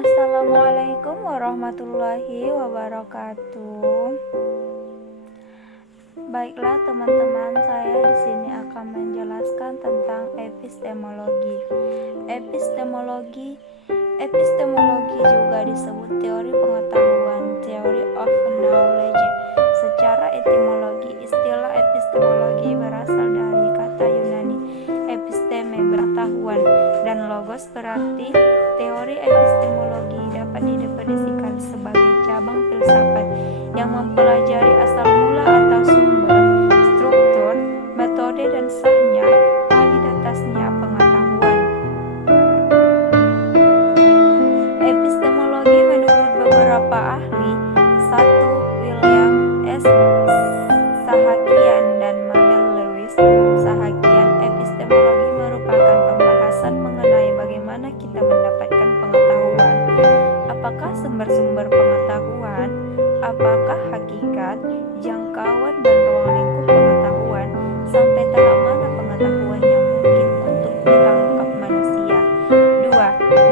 Assalamualaikum warahmatullahi wabarakatuh. Baiklah teman-teman, saya di sini akan menjelaskan tentang epistemologi. Epistemologi juga disebut teori pengetahuan, theory of knowledge. Secara etimologi, istilah epistemologi berasal dari kata Yunani episteme, pengetahuan, dan logos berarti teori. Epistemologi dapat didefinisikan sebagai cabang filsafat yang mempelajari asal mula atau sumber, struktur, metode, dan sahnya validitasnya pengetahuan. Epistemologi menurut beberapa ahli, 1. William S. Sahakian dan Mabel Lewis Sahakian. Epistemologi merupakan pembahasan mengenai bagaimana kita mendapatkan pengetahuan. Apakah sumber-sumber pengetahuan? Apakah hakikat, jangkauan, dan ruang lingkup pengetahuan? Sampai tahap mana pengetahuan yang mungkin untuk ditangkap manusia? 2.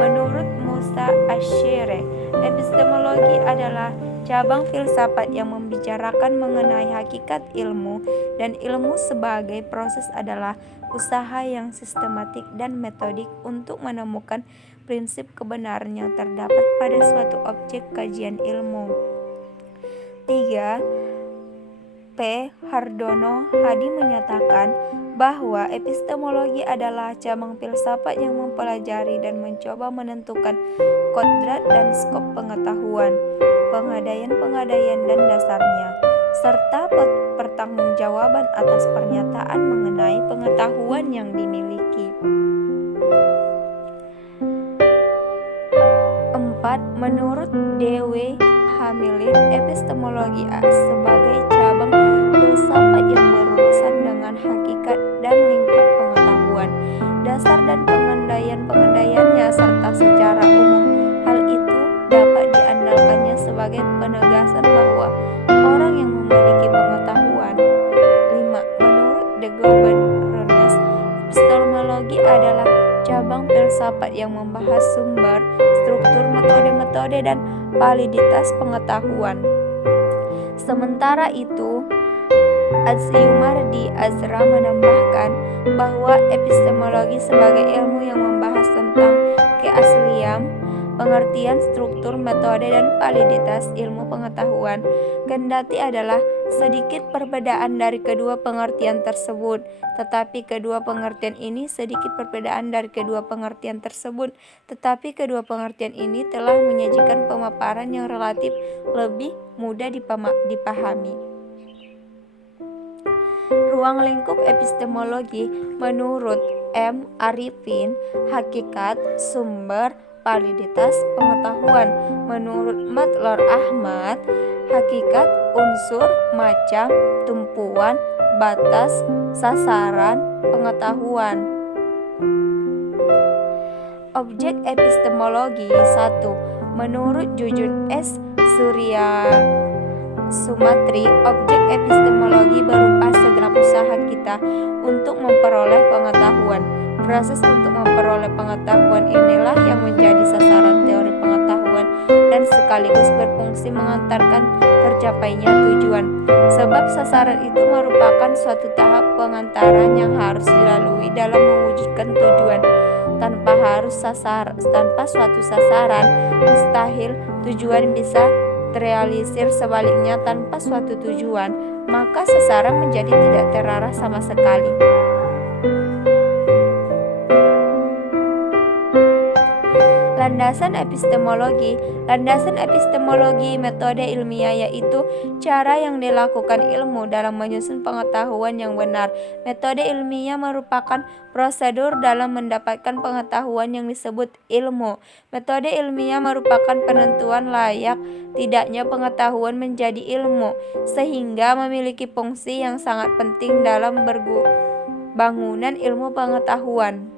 Menurut Musa Asy'ari, epistemologi adalah cabang filsafat yang membicarakan mengenai hakikat ilmu, dan ilmu sebagai proses adalah usaha yang sistematik dan metodik untuk menemukan prinsip kebenaran yang terdapat pada suatu objek kajian ilmu. 3. P. Hardono Hadi menyatakan bahwa epistemologi adalah cabang filsafat yang mempelajari dan mencoba menentukan kodrat dan skop pengetahuan, pengadaian dan dasarnya, serta pertanggungjawaban atas pernyataan mengenai pengetahuan yang dimiliki. 4. Menurut D.W. Hamilton, epistemologi sebagai cabang filsafat yang berurusan dengan hakikat dan lingkup pengetahuan, dasar dan pengendaliannya, serta secara umum hal itu dapat diandalkannya sebagai penegasan bahwa orang yang memiliki pengetahuan. 5. Menurut The Governors, epistemologi adalah cabang filsafat yang membahas sumber, struktur, metode, dan validitas pengetahuan. Sementara itu, Asyumardi Azra menambahkan bahwa epistemologi sebagai ilmu yang membahas tentang keaslian, pengertian, struktur, metode, dan validitas ilmu pengetahuan. Kendati adalah sedikit perbedaan dari kedua pengertian tersebut, tetapi kedua pengertian ini telah menyajikan pemaparan yang relatif lebih mudah dipahami. Ruang lingkup epistemologi menurut M. Arifin, hakikat, sumber, validitas pengetahuan. Menurut Matlor Ahmad, hakikat, unsur, macam, tumpuan, batas, sasaran, pengetahuan. Objek epistemologi 1. Menurut Jujun S. Surya Sumatri, objek epistemologi berupa segenap usaha kita untuk memperoleh pengetahuan. Proses untuk memperoleh pengetahuan inilah yang menjadi sasaran teori pengetahuan dan sekaligus berfungsi mengantarkan tercapainya tujuan. Sebab sasaran itu merupakan suatu tahap pengantaran yang harus dilalui dalam mewujudkan tujuan. Tanpa suatu sasaran, mustahil tujuan bisa terrealisir. Sebaliknya, tanpa suatu tujuan, maka sasaran menjadi tidak terarah sama sekali. Landasan epistemologi metode ilmiah, yaitu cara yang dilakukan ilmu dalam menyusun pengetahuan yang benar. Metode ilmiah merupakan prosedur dalam mendapatkan pengetahuan yang disebut ilmu. Metode ilmiah merupakan penentuan layak tidaknya pengetahuan menjadi ilmu, sehingga memiliki fungsi yang sangat penting dalam bangunan ilmu pengetahuan.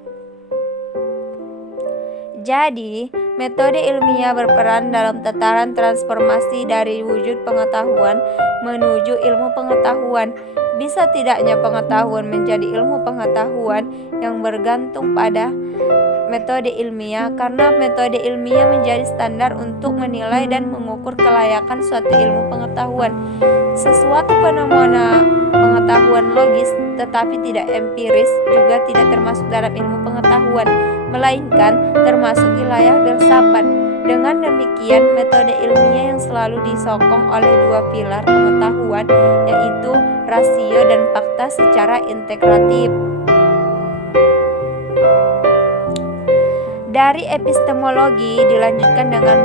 Jadi, metode ilmiah berperan dalam tataran transformasi dari wujud pengetahuan menuju ilmu pengetahuan. Bisa tidaknya pengetahuan menjadi ilmu pengetahuan yang bergantung pada metode ilmiah karena metode ilmiah menjadi standar untuk menilai dan mengukur kelayakan suatu ilmu pengetahuan. Sesuatu fenomena pengetahuan logis tetapi tidak empiris juga tidak termasuk dalam ilmu pengetahuan, melainkan termasuk wilayah filsafat. Dengan demikian, metode ilmiah yang selalu disokong oleh dua pilar pengetahuan, yaitu rasio dan fakta secara integratif. Dari epistemologi dilanjutkan dengan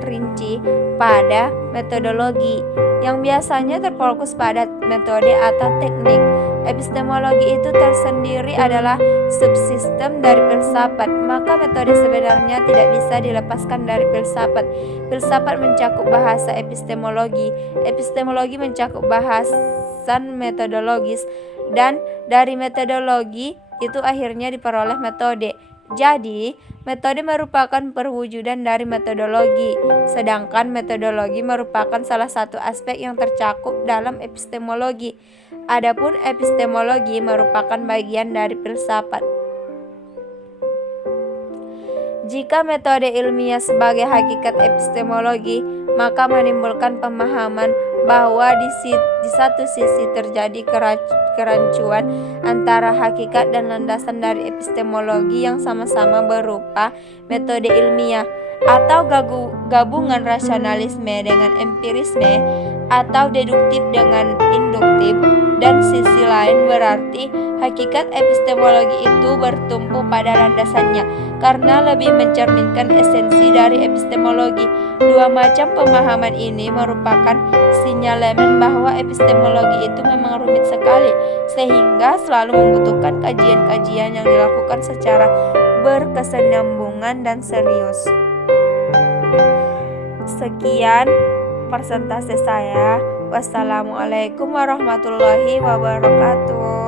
merinci pada metodologi yang biasanya terfokus pada metode atau teknik. Epistemologi itu tersendiri adalah subsistem dari filsafat, maka metode sebenarnya tidak bisa dilepaskan dari filsafat. Filsafat mencakup bahasa epistemologi, epistemologi mencakup bahasan metodologis, dan dari metodologi itu akhirnya diperoleh metode. Jadi, metode merupakan perwujudan dari metodologi, sedangkan metodologi merupakan salah satu aspek yang tercakup dalam epistemologi. Adapun epistemologi merupakan bagian dari filsafat. Jika metode ilmiah sebagai hakikat epistemologi, maka menimbulkan pemahaman bahwa di satu sisi terjadi kerancuan antara hakikat dan landasan dari epistemologi yang sama-sama berupa metode ilmiah, atau gabungan rasionalisme dengan empirisme, atau deduktif dengan induktif. Dan sisi lain berarti hakikat epistemologi itu bertumpu pada landasannya karena lebih mencerminkan esensi dari epistemologi. Dua macam pemahaman ini merupakan sinyalemen bahwa epistemologi itu memang rumit sekali, sehingga selalu membutuhkan kajian-kajian yang dilakukan secara berkesinambungan dan serius. Sekian persentase saya. Wassalamualaikum warahmatullahi wabarakatuh.